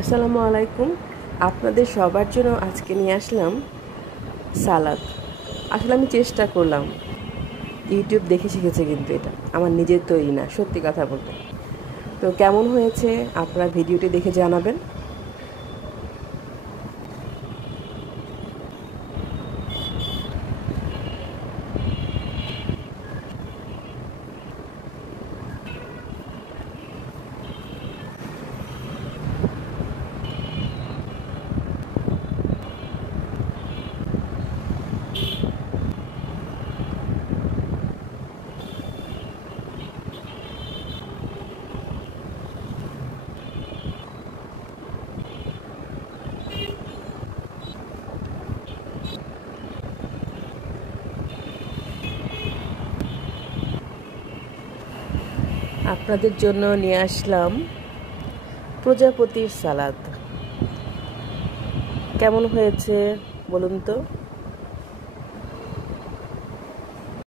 আসসালামু আলাইকুম। আপনাদের সবার জন্য আজকে নিয়ে আসলাম সালাদ। আসলে আমি চেষ্টা করলাম, ইউটিউব দেখে শিখেছে, কিন্তু এটা আমার নিজের তৈরি না, সত্যি কথা বলতে। তো কেমন হয়েছে আপনারা ভিডিওটি দেখে জানাবেন। আপনাদের জন্য নিয়ে আসলাম প্রজাপতির সালাদ। কেমন হয়েছে বলুন তো।